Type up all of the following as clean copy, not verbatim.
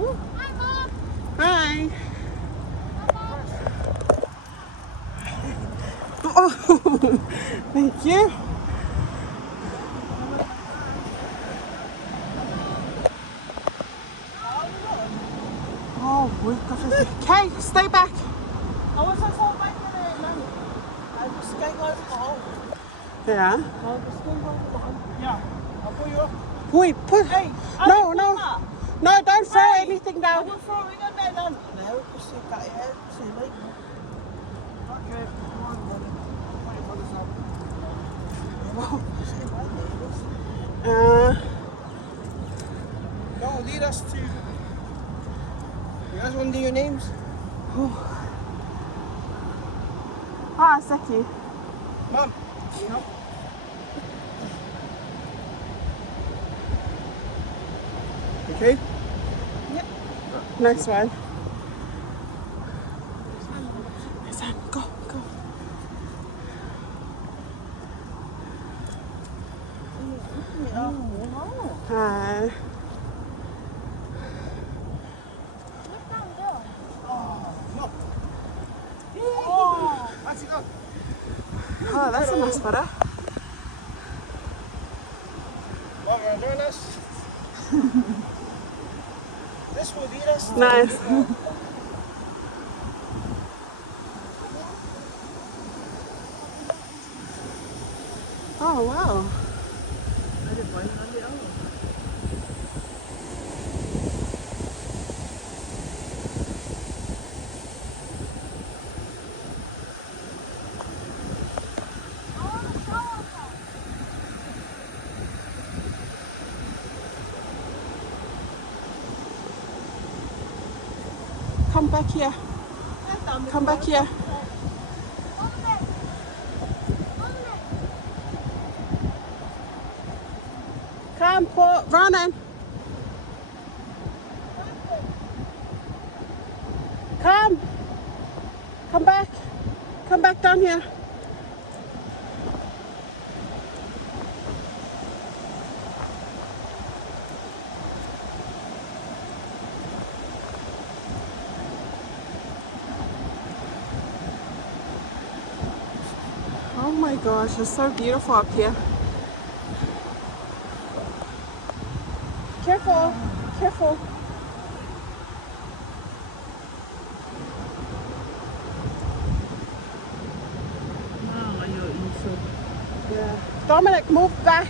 Hi, Mom. Hi. Oh, thank you. Oh, we've got to... Okay, stay back. Yeah. Wait, put... No, no. No, don't throw anything down. Uh, No, lead us to. You guys want to do your names? Zeki. Mom, can you help? Okay? Next one. Sam, go, go. Hi. Let's go. Oh, that's a nice photo. Mom, you join us? This will lead us. Nice. Oh, wow. Come back here. Come back here. Come, Paul. Ronan. Come. Come back. Come back down here. Oh my gosh, it's so beautiful up here. Careful, careful. Yeah. Dominic, move back.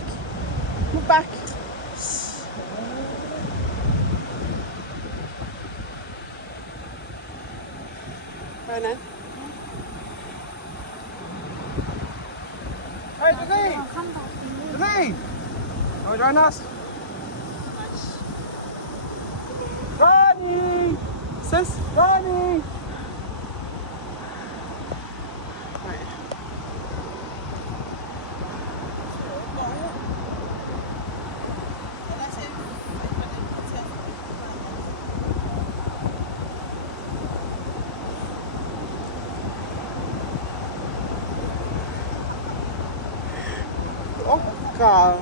Move back. Ronan. Hey, Devine! Devine! Want to join us? Ronnie! Sis? Ronnie! Oh, God.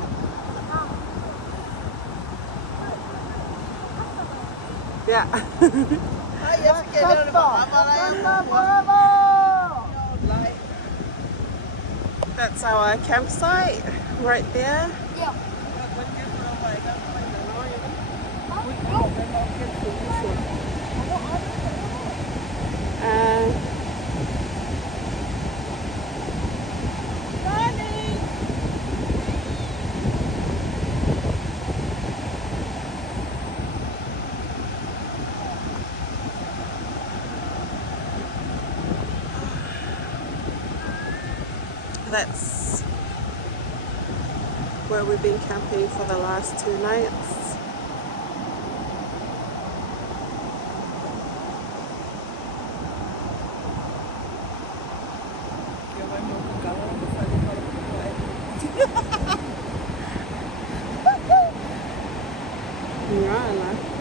Yeah. That's our campsite right there. Yeah. And that's where we've been camping for the last 2 nights. Yeah, I like.